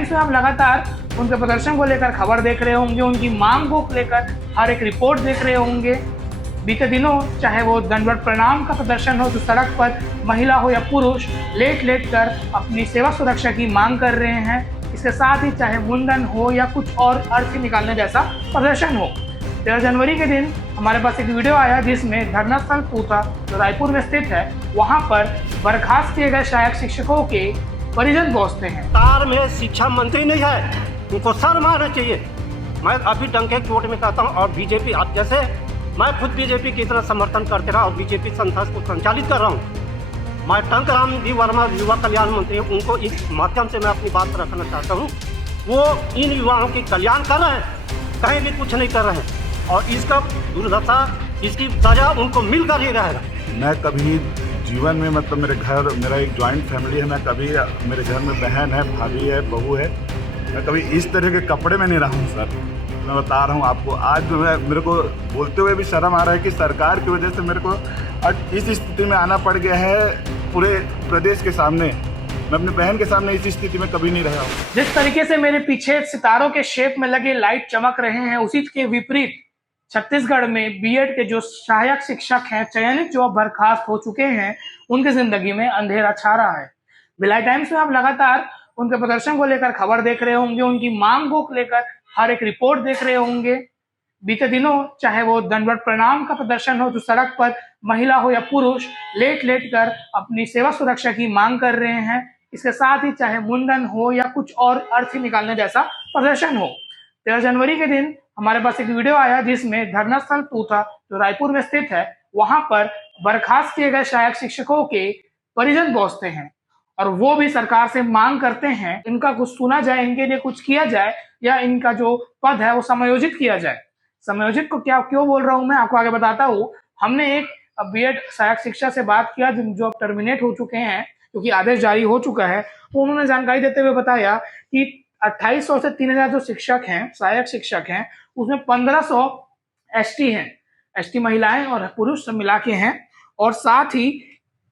Times में आप लगातार उनके प्रदर्शन को लेकर खबर देख रहे होंगे, उनकी मांग को लेकर हर एक रिपोर्ट देख रहे होंगे। बीते दिनों चाहे वो दंडवत प्रणाम का प्रदर्शन हो, तो सड़क पर महिला हो या पुरुष लेट कर अपनी सेवा सुरक्षा की मांग कर रहे हैं। इसके साथ ही चाहे मुंडन हो या कुछ और अर्थी निकालने जैसा प्रदर्शन हो। 13 जनवरी के दिन हमारे पास एक वीडियो आया जिसमें धरना स्थल पूता जो रायपुर में स्थित है, वहाँ पर बर्खास्त किए गए सहायक शिक्षकों के परिजन पहुँचते हैं। सरकार में शिक्षा मंत्री नहीं है, उनको शर्म आना चाहिए। मैं अभी डंके चोट में कहता हूँ, और बीजेपी आप जैसे मैं खुद बीजेपी की तरह समर्थन करते रहा और बीजेपी संस्था को संचालित कर रहा हूँ। मैं टंकराम जी वर्मा युवा कल्याण मंत्री, उनको इस माध्यम से मैं अपनी बात रखना चाहता हूँ। वो इन युवाओं की कल्याण कर रहे हैं, कहीं भी कुछ नहीं कर रहे हैं, और इसका दुर्दशा, इसकी सजा उनको मिलकर ही रहेगा। मैं कभी जीवन में मतलब मेरा एक जॉइंट फैमिली है, मैं कभी मेरे घर में बहन है, भाभी है, बहू है, मैं कभी इस तरह के कपड़े में नहीं रहा हूँ सर। मैं बता रहा हूँ आपको, आज मेरे को बोलते हुए भी शर्म आ रहा है कि सरकार की वजह से मेरे को आज इस स्थिति में आना पड़ गया है पूरे प्रदेश के सामने। मैं अपनी बहन के सामने इस स्थिति में कभी नहीं रहा हूँ। जिस तरीके से मेरे पीछे सितारों के शेप में लगे लाइट चमक रहे हैं, उसी के विपरीत छत्तीसगढ़ में बीएड के जो सहायक शिक्षक हैं, चयनित जो अब बर्खास्त हो चुके हैं, उनकी जिंदगी में अंधेरा छा रहा है। भिलाई टाइम्स में आप लगातार उनके प्रदर्शन को लेकर खबर देख रहे होंगे, उनकी मांग को लेकर हर एक रिपोर्ट देख रहे होंगे। बीते दिनों चाहे वो दंडवत प्रणाम का प्रदर्शन हो, तो सड़क पर महिला हो या पुरुष लेट कर अपनी सेवा सुरक्षा की मांग कर रहे हैं। इसके साथ ही चाहे मुंडन हो या कुछ और अर्थी निकालने जैसा प्रदर्शन हो। 13 जनवरी के दिन हमारे पास एक वीडियो आया जिसमें धरना स्थल पूता जो रायपुर में स्थित है, वहां पर बर्खास्त किए गए सहायक शिक्षकों के परिजन पहुंचते हैं और वो भी सरकार से मांग करते हैं इनका कुछ सुना जाए, इनके लिए कुछ किया जाए, या इनका जो पद है वो समायोजित किया जाए। समायोजित को क्यों बोल रहा हूं मैं आपको आगे बताता हूँ। हमने एक बीएड सहायक शिक्षक से बात किया जो अब टर्मिनेट हो चुके हैं, क्योंकि आदेश जारी हो चुका है। तो उन्होंने जानकारी देते हुए बताया कि 2800 से 3000 जो शिक्षक हैं, सहायक शिक्षक हैं, उसमें 1500 एसटी हैं, एसटी महिलाएं और पुरुष सब मिला के हैं। और साथ ही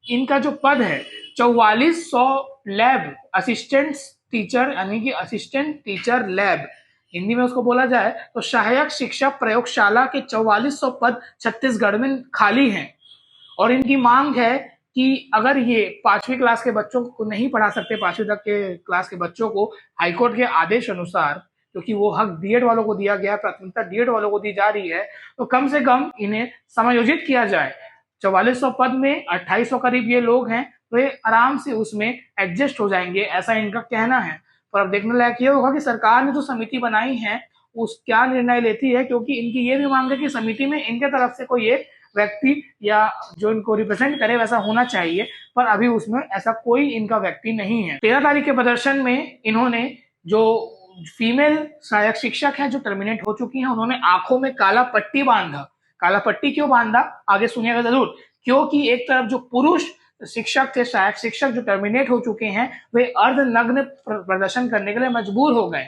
इनका जो पद है 4400 लैब असिस्टेंट टीचर, यानी कि असिस्टेंट टीचर लैब हिंदी में उसको बोला जाए तो सहायक शिक्षक प्रयोगशाला के 4400 पद छत्तीसगढ़ में खाली हैं। और इनकी मांग है कि अगर ये 5वीं क्लास के बच्चों को नहीं पढ़ा सकते, 5वीं तक के क्लास के बच्चों को हाईकोर्ट के आदेश अनुसार, क्योंकि वो हक डीएड वालों को दिया गया है, प्राथमिकता डीएड वालों को दी जा रही है, तो कम से कम इन्हें समायोजित किया जाए। 4400 पद में 2800 करीब ये लोग हैं, तो ये आराम से उसमें एडजस्ट हो जाएंगे, ऐसा इनका कहना है। पर अब देखने लायक ये होगा कि सरकार ने जो समिति बनाई है उस क्या निर्णय लेती है, क्योंकि इनकी ये भी मांग है कि समिति में इनके तरफ से कोई एक व्यक्ति या जो इनको रिप्रेजेंट करे वैसा होना चाहिए, पर अभी उसमें ऐसा कोई इनका व्यक्ति नहीं है। 13 तारीख के प्रदर्शन में इन्होंने जो फीमेल सहायक शिक्षक हैं जो टर्मिनेट हो चुकी हैं, उन्होंने आंखों में काला पट्टी बांधा। काला पट्टी क्यों बांधा आगे सुनिएगा जरूर, क्योंकि एक तरफ जो पुरुष शिक्षक थे, सहायक शिक्षक जो टर्मिनेट हो चुके हैं, वे अर्धनग्न प्रदर्शन करने के लिए मजबूर हो गए।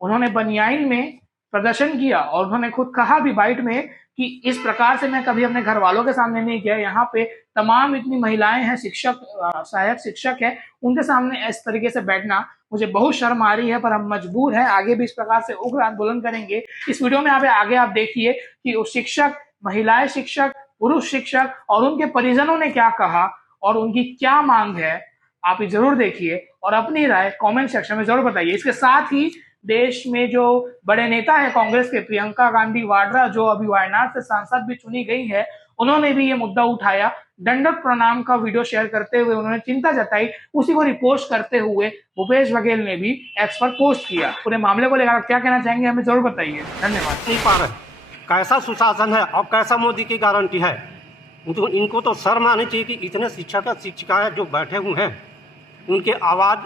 उन्होंने बनियाइन में प्रदर्शन किया और उन्होंने खुद कहा भी बाइट में कि इस प्रकार से मैं कभी अपने घर वालों के सामने नहीं किया। यहाँ पे तमाम इतनी महिलाएं हैं, शिक्षक सहायक शिक्षक है, उनके सामने इस तरीके से बैठना मुझे बहुत शर्म आ रही है, पर हम मजबूर हैं, आगे भी इस प्रकार से उग्र आंदोलन करेंगे। इस वीडियो में आगे आप देखिए कि वो शिक्षक, महिलाएं शिक्षक, पुरुष शिक्षक और उनके परिजनों ने क्या कहा और उनकी क्या मांग है। आप ये जरूर देखिए और अपनी राय कमेंट सेक्शन में जरूर बताइए। इसके साथ ही देश में जो बड़े नेता है कांग्रेस के, प्रियंका गांधी वाड्रा, जो अभी वायनाड से सांसद भी चुनी गई है, उन्होंने भी ये मुद्दा उठाया। दंडवत प्रणाम का वीडियो शेयर करते हुए उन्होंने चिंता जताई। उसी को रिपोस्ट करते हुए भूपेश बघेल ने भी एक्स पर पोस्ट किया। पूरे मामले को लेकर क्या कहना चाहेंगे हमें जरूर बताइए। धन्यवाद। नहीं पा रहे, कैसा सुशासन है और कैसा मोदी की गारंटी है। इनको तो शर्म आनी चाहिए कि इतने शिक्षक और शिक्षिकाएं जो बैठे हुए हैं, उनके आवाज़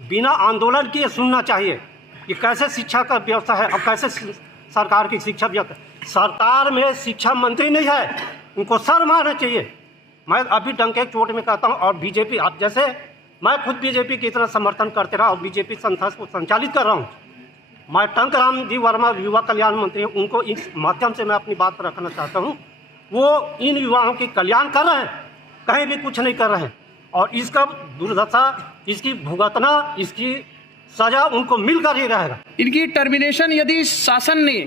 बिना आंदोलन किए सुनना चाहिए कि कैसे शिक्षा का व्यवस्था है और कैसे सरकार की शिक्षा व्यवस्था। सरकार में शिक्षा मंत्री नहीं है, उनको शर्म आना चाहिए। मैं अभी डंके चोट में कहता हूँ, और बीजेपी आप जैसे मैं खुद बीजेपी की तरह समर्थन करते रहा और बीजेपी संस्था को संचालित कर रहा हूँ। मैं टंकराम जी वर्मा युवा कल्याण मंत्री, उनको इस माध्यम से मैं अपनी बात रखना चाहता हूँ। वो इन युवाओं की कल्याण कर रहे हैं, कहीं भी कुछ नहीं कर रहे हैं, और इसका दुर्दशा, इसकी भुगतना, इसकी सजा उनको मिलकर ही रहेगा। इनकी टर्मिनेशन यदि शासन ने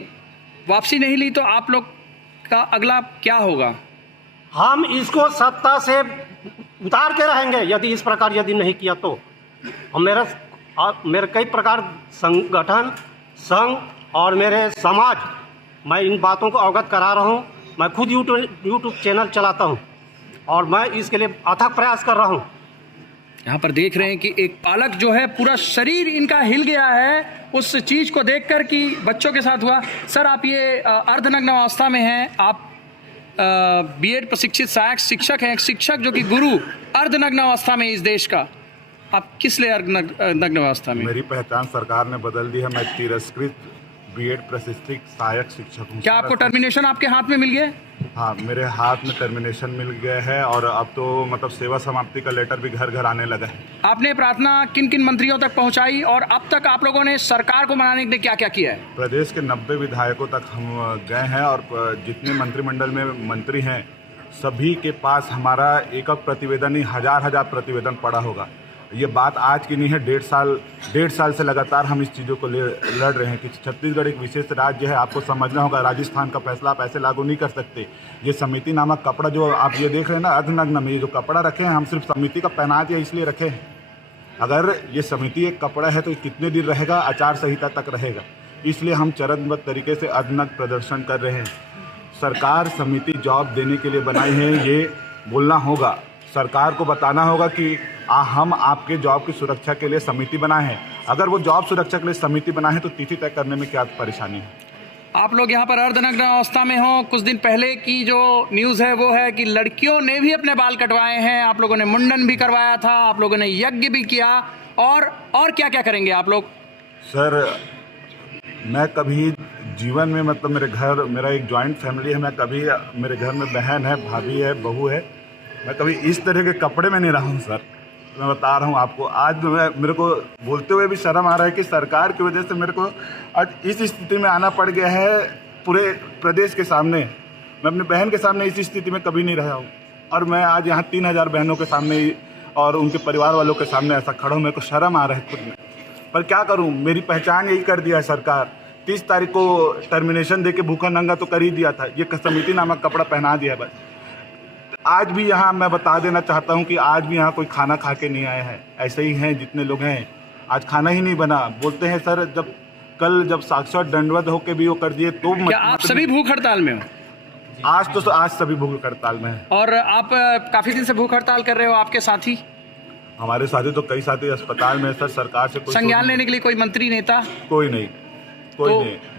वापसी नहीं ली तो आप लोग का अगला क्या होगा? हम इसको सत्ता से उतार के रहेंगे यदि इस प्रकार यदि नहीं किया तो। और मेरे कई प्रकार संगठन, संघ और मेरे समाज, मैं इन बातों को अवगत करा रहा हूँ। मैं खुद यूट्यूब चैनल चलाता हूँ और मैं इसके लिए अथक प्रयास कर रहा हूँ। यहाँ पर देख रहे हैं कि एक बालक जो है पूरा शरीर इनका हिल गया है उस चीज को देखकर कि बच्चों के साथ हुआ। सर, आप ये अर्धनग्न अवस्था में हैं, आप बीएड प्रशिक्षित सहायक शिक्षक हैं, एक शिक्षक जो कि गुरु अर्धनग्न अवस्था में इस देश का, आप किस लिए अर्धनग्न अवस्था में? मेरी पहचान सरकार ने बदल दी है। मैं तिरस्कृत बीएड प्रशिक्षित सहायक शिक्षक हूँ। क्या आपको टर्मिनेशन आपके हाथ में मिल गया? हाँ, मेरे हाथ में टर्मिनेशन मिल गया है और अब तो मतलब सेवा समाप्ति का लेटर भी घर घर आने लगा है। आपने प्रार्थना किन किन मंत्रियों तक पहुंचाई और अब तक आप लोगों ने सरकार को मनाने के लिए क्या क्या किया है? प्रदेश के 90 विधायकों तक हम गए हैं और जितने मंत्रिमंडल में मंत्री हैं सभी के पास हमारा एक प्रतिवेदन ही हजार प्रतिवेदन पड़ा होगा। ये बात आज की नहीं है, डेढ़ साल से लगातार हम इस चीज़ों को लड़ रहे हैं कि छत्तीसगढ़ एक विशेष राज्य है। आपको समझना होगा, राजस्थान का फैसला आप ऐसे लागू नहीं कर सकते। ये समिति नामक कपड़ा जो आप ये देख रहे हैं ना, अर्धनग्न में ये जो कपड़ा रखे हैं, हम सिर्फ समिति का पहना दिया इसलिए रखे हैं। अगर ये समिति एक कपड़ा है तो कितने दिन रहेगा? आचार संहिता तक रहेगा। इसलिए हम चरणबद्ध तरीके से अर्धनग्न प्रदर्शन कर रहे हैं। सरकार समिति जॉब देने के लिए बनाई है, ये बोलना होगा। सरकार को बताना होगा कि हम आपके जॉब की सुरक्षा के लिए समिति बनाए हैं। अगर वो जॉब सुरक्षा के लिए समिति बनाए हैं तो तिथि तय करने में क्या परेशानी है? आप लोग यहाँ पर अर्धनग्न अवस्था में हो। कुछ दिन पहले की जो न्यूज़ है वो है कि लड़कियों ने भी अपने बाल कटवाए हैं, आप लोगों ने मुंडन भी करवाया था, आप लोगों ने यज्ञ भी किया, और क्या क्या करेंगे आप लोग? सर, मैं कभी जीवन में मतलब मेरा एक जॉइंट फैमिली है। मैं कभी, मेरे घर में बहन है, भाभी है, बहू है, मैं कभी इस तरह के कपड़े में नहीं रहा हूँ सर। मैं बता रहा हूँ आपको, आज मेरे को बोलते हुए भी शर्म आ रहा है कि सरकार की वजह से मेरे को आज इस स्थिति में आना पड़ गया है पूरे प्रदेश के सामने। मैं अपनी बहन के सामने इस स्थिति में कभी नहीं रहा हूँ और मैं आज यहाँ 3000 बहनों के सामने और उनके परिवार वालों के सामने ऐसा खड़ा हूँ। मेरे को शर्म आ रहा है खुद में, पर क्या करूँ, मेरी पहचान यही कर दिया है सरकार। 30 तारीख को टर्मिनेशन दे के भूखा नंगा तो कर ही दिया था, ये समिति नामक कपड़ा पहना दिया बस। आज भी यहाँ मैं बता देना चाहता हूँ कि आज भी यहाँ कोई खाना खा के नहीं आया है। ऐसे ही हैं जितने लोग हैं, आज खाना ही नहीं बना। बोलते हैं सर, जब साक्षात दंडवत होके भी वो कर दिए तो क्या आप सभी भूख हड़ताल में हो? आज सभी भूख हड़ताल में हैं। और आप काफी दिन से भूख हड़ताल कर रहे हो, आपके साथी? हमारे साथी तो कई साथी अस्पताल में सर। सरकार से कोई संज्ञान लेने के लिए कोई मंत्री, नेता? कोई नहीं।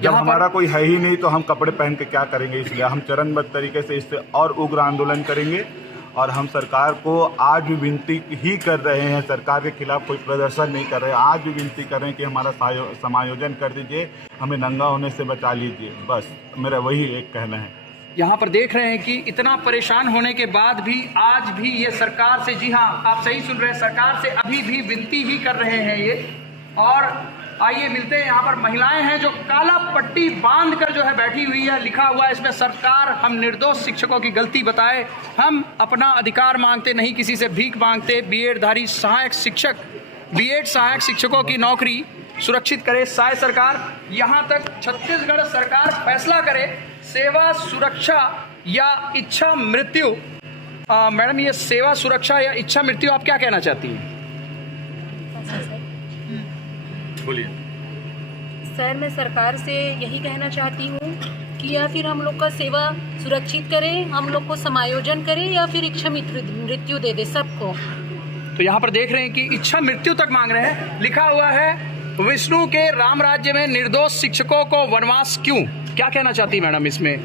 जब हमारा कोई है ही नहीं तो हम कपड़े पहन के क्या करेंगे? इसलिए हम चरणबद्ध तरीके से इससे और उग्र आंदोलन करेंगे और हम सरकार को आज भी विनती ही कर रहे हैं। सरकार के खिलाफ कोई प्रदर्शन नहीं कर रहे हैं, आज भी विनती कर रहे हैं कि हमारा समायोजन कर दीजिए, हमें नंगा होने से बचा लीजिए। बस मेरा वही एक कहना है। यहाँ पर देख रहे हैं कि इतना परेशान होने के बाद भी आज भी ये सरकार से, जी हाँ आप सही सुन रहे हैं, सरकार से अभी भी विनती ही कर रहे हैं ये। और आइए मिलते हैं, यहाँ पर महिलाएं हैं जो काला पट्टी बांध कर जो है बैठी हुई है, लिखा हुआ है इसमें सरकार हम निर्दोष शिक्षकों की गलती बताए, हम अपना अधिकार मांगते, नहीं किसी से भीख मांगते। बीएड सहायक शिक्षकों की नौकरी सुरक्षित करे साय सरकार। यहाँ तक छत्तीसगढ़ सरकार फैसला करे, सेवा सुरक्षा या इच्छा मृत्यु। मैडम, ये सेवा सुरक्षा या इच्छा मृत्यु आप क्या कहना चाहती हैं? बोलिए सर। मैं सरकार से यही कहना चाहती हूँ कि या फिर हम लोग का सेवा सुरक्षित करें, हम लोग को समायोजन करें, या फिर इच्छा मृत्यु दे दे सबको। तो यहाँ पर देख रहे हैं कि इच्छा मृत्यु तक मांग रहे हैं। लिखा हुआ है विष्णु के राम राज्य में निर्दोष शिक्षकों को वनवास क्यों? क्या कहना चाहती मैडम इसमें?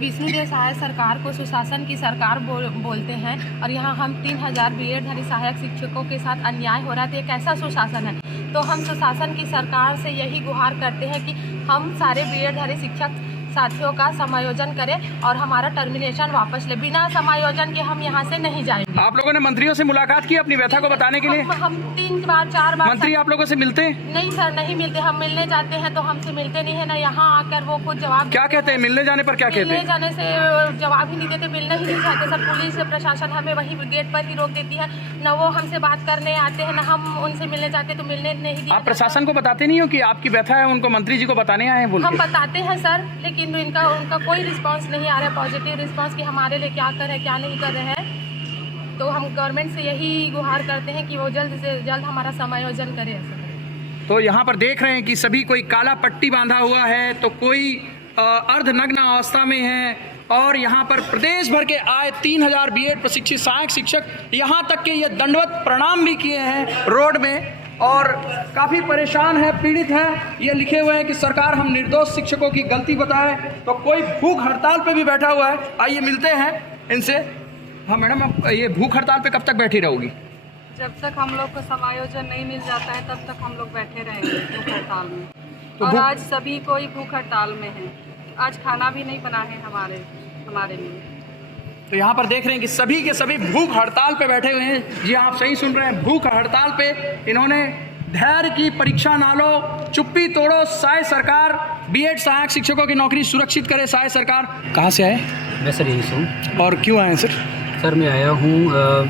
विष्णुदेव सहाय सरकार को सुशासन की सरकार बोलते हैं और यहाँ हम 3000 बीएडधारी सहायक शिक्षकों के साथ अन्याय हो रहा है। तो ये कैसा सुशासन है? तो हम सुशासन की सरकार से यही गुहार करते हैं कि हम सारे बीएडधारी शिक्षक साथियों का समायोजन करें और हमारा टर्मिनेशन वापस ले। बिना समायोजन के हम यहाँ से नहीं जाएंगे। आप लोगों ने मंत्रियों से मुलाकात की अपनी व्यथा को बताने के लिए? हम 3 बार 4 बार मंत्री आप लोगों से मिलते हैं? नहीं सर, नहीं मिलते। हम मिलने जाते हैं तो हमसे मिलते नहीं है ना, यहाँ आकर वो कुछ जवाब क्या कहते हैं? मिलने जाने पर क्या कहते मिलने हैं? जाने से जवाब ही नहीं देते, मिलना ही नहीं चाहते सर। पुलिस प्रशासन हमें वहीं गेट पर ही रोक देती है, न वो हमसे बात करने आते हैं, न हम उनसे मिलने जाते तो मिलने नहीं दिया आप प्रशासन को बताते नहीं हो कि आपकी व्यथा है, उनको मंत्री जी को बताने आए हैं बोल हम के? बताते हैं सर, लेकिन उनका कोई रिस्पांस नहीं आ रहा है, पॉजिटिव रिस्पांस कि हमारे लिए क्या कर रहे हैं क्या नहीं कर रहे हैं। तो हम गवर्नमेंट से यही गुहार करते हैं कि वो जल्द से जल्द हमारा समायोजन करे। तो यहाँ पर देख रहे हैं कि सभी कोई काला पट्टी बांधा हुआ है, तो कोई अर्धनग्न अवस्था में है, और यहाँ पर प्रदेश भर के आए 3000 बीएड प्रशिक्षित सहायक शिक्षक यहाँ तक के ये दंडवत प्रणाम भी किए हैं रोड में, और काफ़ी परेशान है, पीड़ित है। ये लिखे हुए हैं कि सरकार हम निर्दोष शिक्षकों की गलती बताए। तो कोई भूख हड़ताल पे भी बैठा हुआ है, आइए मिलते हैं इनसे। हाँ मैडम, आप ये भूख हड़ताल पे कब तक बैठी रहोगी? जब तक हम लोग को समायोजन नहीं मिल जाता है तब तक हम लोग बैठे रहेंगे भूख हड़ताल में। तो और आज सभी कोई भूख हड़ताल में है, आज खाना भी नहीं बना है हमारे लिए। तो यहाँ पर देख रहे हैं कि सभी के सभी भूख हड़ताल पे बैठे हुए हैं। जी आप सही सुन रहे हैं, भूख हड़ताल पे। इन्होंने धैर्य की परीक्षा ना लो, चुप्पी तोड़ो, साय सरकार बीएड सहायक शिक्षकों की नौकरी सुरक्षित करे साय सरकार। कहाँ से आए? मैं सर यहीं से हूँ। और क्यों आए सर? सर मैं आया हूँ,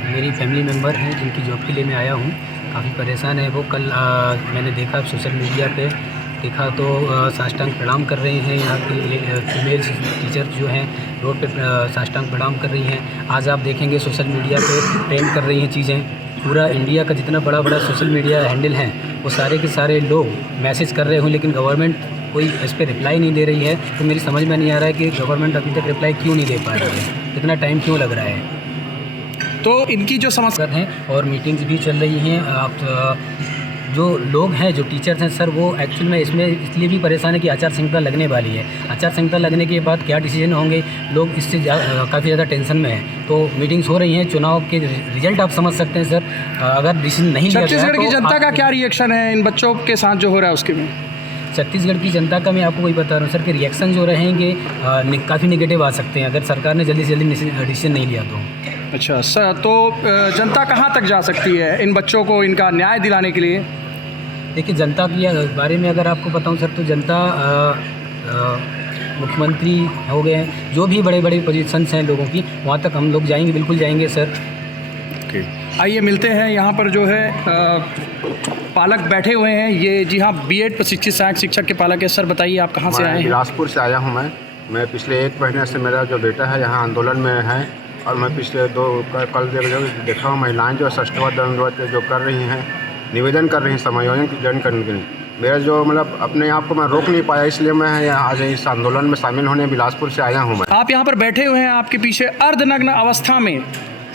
मेरी फैमिली मेम्बर हैं जिनकी जॉब के लिए मैं आया हूँ। काफ़ी परेशान है वो। कल मैंने देखा सोशल मीडिया पे देखा तो साष्टांग प्रणाम कर रही हैं। यहाँ की फीमेल टीचर जो हैं रोड पे साष्टांग प्रणाम कर रही हैं। आज आप देखेंगे सोशल मीडिया पे ट्रेंड कर रही हैं चीज़ें। पूरा इंडिया का जितना बड़ा बड़ा सोशल मीडिया हैंडल हैं वो सारे के सारे लोग मैसेज कर रहे हों, लेकिन गवर्नमेंट कोई इस पर रिप्लाई नहीं दे रही है। तो मेरी समझ में नहीं आ रहा है कि गवर्नमेंट अभी तक रिप्लाई क्यों नहीं दे पा रही है, इतना टाइम क्यों लग रहा है। तो इनकी जो समस्या हैं और मीटिंग्स भी चल रही हैं। आप जो लोग हैं, जो टीचर्स हैं सर, वो एक्चुअल में इसमें इसलिए भी परेशान है कि आचार संहिता लगने वाली है। आचार संहिता लगने के बाद क्या डिसीजन होंगे, लोग इससे काफ़ी ज़्यादा टेंशन में हैं। तो मीटिंग्स हो रही हैं, चुनाव के रिजल्ट आप समझ सकते हैं सर। अगर डिसीजन नहीं लिया गया छत्तीसगढ़ की जनता का क्या रिएक्शन है इन बच्चों के साथ जो हो रहा है उसके में? छत्तीसगढ़ की जनता का मैं आपको वही बता रहा हूँ सर कि रिएक्शन जो रहेंगे काफ़ी निगेटिव आ सकते हैं अगर सरकार ने जल्दी से जल्दी डिसीजन नहीं लिया तो। अच्छा सर, तो जनता कहाँ तक जा सकती है इन बच्चों को इनका न्याय दिलाने के लिए? देखिए, जनता के बारे में अगर आपको बताऊं सर तो जनता मुख्यमंत्री हो गए हैं, जो भी बड़े बड़े पोजीशंस हैं लोगों की, वहाँ तक हम लोग जाएंगे, बिल्कुल जाएंगे सर। आइए मिलते हैं। यहाँ पर जो है पालक बैठे हुए हैं। ये जी हाँ, बीएड प्रशिक्षित सहायक शिक्षक के पालक है। सर बताइए आप कहाँ से आए हैं? बिलासपुर से आया हूँ मैं पिछले 1 महीने से मेरा जो बेटा है यहाँ आंदोलन में है, और मैं पिछले कल देखा हूँ महिलाएं जो षष्ठवाद दंडवत जो कर रही हैं, निवेदन कर रही हैं समायोजन करने के लिए। मेरा जो मतलब अपने आप को मैं रोक नहीं पाया, इसलिए मैं आज इस आंदोलन में शामिल होने बिलासपुर से आया हूँ। मैं आप यहाँ पर बैठे हुए हैं, आपके पीछे अर्धनग्न अवस्था में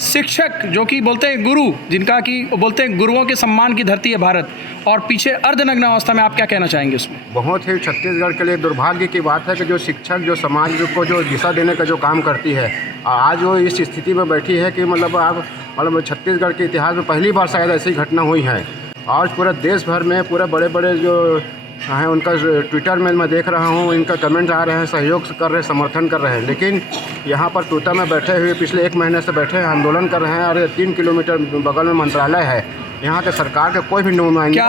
शिक्षक जो कि बोलते हैं गुरु, जिनका कि बोलते हैं गुरुओं के सम्मान की धरती है भारत, और पीछे अर्धनग्न अवस्था में आप क्या कहना चाहेंगे उसमें? बहुत ही छत्तीसगढ़ के लिए दुर्भाग्य की बात है कि जो शिक्षक जो समाज को जो दिशा देने का जो काम करती है, आज वो इस स्थिति में बैठी है कि मतलब छत्तीसगढ़ के इतिहास में पहली बार शायद ऐसी घटना हुई है। आज पूरे देश भर में पूरे बड़े बड़े जो हैं उनका ट्विटर में मैं देख रहा हूँ, इनका कमेंट आ रहे हैं, सहयोग कर रहे हैं, समर्थन कर रहे हैं। लेकिन यहाँ पर टूटा में बैठे हुए पिछले 1 महीने से बैठे हैं, आंदोलन कर रहे हैं, और 3 किलोमीटर बगल में मंत्रालय है। यहाँ के सरकार के कोई भी नुमाइंदा क्या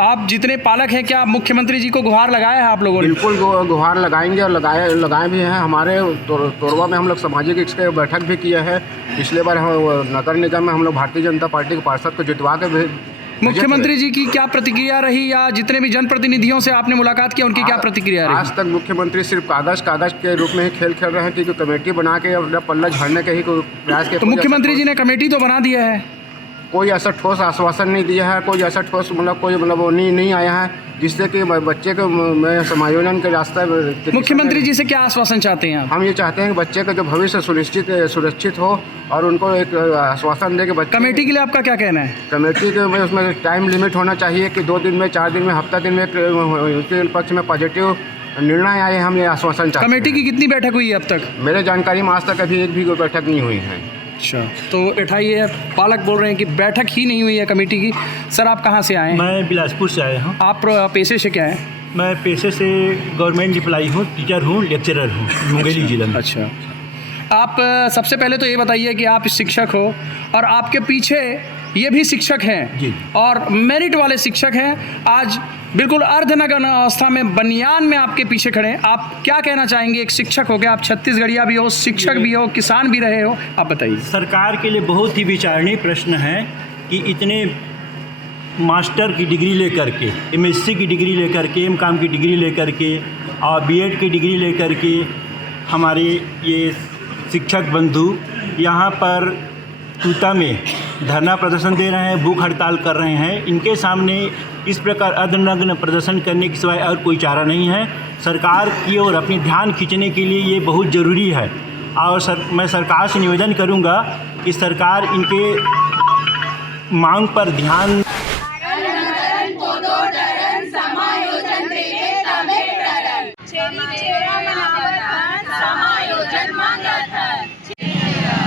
आप जितने पालक हैं, क्या मुख्यमंत्री जी को गुहार लगाया है आप लोगों ने? बिल्कुल गुहार लगाएंगे, और लगाए भी हैं। हमारे तोरवा में हम लोग सामाजिक इसके बैठक भी किए हैं। पिछले बार नगर निगम में हम लोग भारतीय जनता पार्टी के पार्षद को जितवा के भी। मुख्यमंत्री जी की क्या प्रतिक्रिया रही, या जितने भी जनप्रतिनिधियों से आपने मुलाकात की उनकी क्या प्रतिक्रिया रही? आज तक मुख्यमंत्री सिर्फ कागज के रूप में ही खेल खेल रहे हैं कि कमेटी बना के अपना पल्ला झाड़ने के ही प्रयास किया। तो मुख्यमंत्री जी ने कमेटी तो बना दिया है, कोई ऐसा ठोस आश्वासन नहीं दिया है, कोई ऐसा ठोस कोई वो नहीं आया है जिससे कि बच्चे को मैं समायोजन के रास्ते। मुख्यमंत्री जी से क्या आश्वासन चाहते हैं आप? हम ये चाहते हैं कि बच्चे का जो भविष्य सुरक्षित हो, और उनको एक आश्वासन दे कि बच्चे। कमेटी के लिए आपका क्या कहना है? कमेटी के में उसमें टाइम लिमिट होना चाहिए कि 2 दिन में, 4 दिन में, हफ्ता दिन में उनके पक्ष में पॉजिटिव निर्णय आए। हम ये आश्वासन चाहते हैं। कमेटी की कितनी बैठक हुई है अब तक? मेरे जानकारी में आज तक अभी एक भी बैठक नहीं हुई है। अच्छा, तो बैठाइए। पालक बोल रहे हैं कि बैठक ही नहीं हुई है कमेटी की। सर आप कहाँ से आए हैं? मैं बिलासपुर से आया हूँ। आप पेशे से क्या है? मैं पेशे से गवर्नमेंट एम्प्लॉई हूँ, टीचर हूँ, लेक्चरर हूँ मुंगेली जिला में। अच्छा, आप सबसे पहले तो ये बताइए कि आप शिक्षक हो और आपके पीछे ये भी शिक्षक हैं जी, और मेरिट वाले शिक्षक हैं। आज बिल्कुल अर्धनग्न अवस्था में बनियान में आपके पीछे खड़े हैं। आप क्या कहना चाहेंगे? एक शिक्षक हो गया, आप छत्तीसगढ़िया भी हो, शिक्षक भी हो, किसान भी रहे हो, आप बताइए। सरकार के लिए बहुत ही विचारणीय प्रश्न है कि इतने मास्टर की डिग्री लेकर के, एमएससी की डिग्री लेकर के, एमकॉम की डिग्री लेकर के और बीएड की डिग्री लेकर के हमारे ये शिक्षक बंधु यहाँ पर तूता में धरना प्रदर्शन दे रहे हैं, भूख हड़ताल कर रहे हैं। इनके सामने इस प्रकार अर्धनग्न प्रदर्शन करने के सिवाय और कोई चारा नहीं है। सरकार की ओर अपनी ध्यान खींचने के लिए ये बहुत ज़रूरी है और मैं सरकार से निवेदन करूँगा कि सरकार इनके मांग पर ध्यान। समायोजन देवे तबे करन। छेरा मनावत हन, समायोजन मांगत हन। छेरा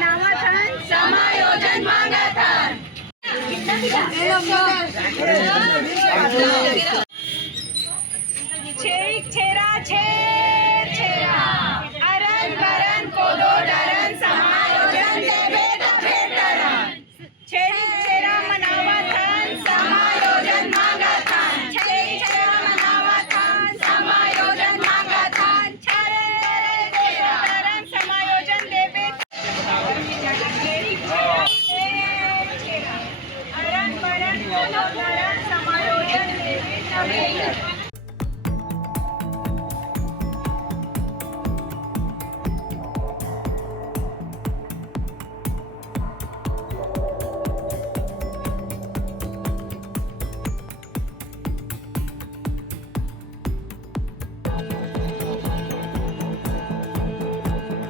मनावत हन, समायोजन मांगत हन। छेरा अरन बरन कोदो डरन, समायोजन देवे तबे करन। छेरा मनावत हन, समायोजन मांगत हन। छेरा मनावत हन, समायोजन मांगत हन। छेरा समायोजन देवे अरन बरन कोदो डरन, समायोजन देवे तबे करन।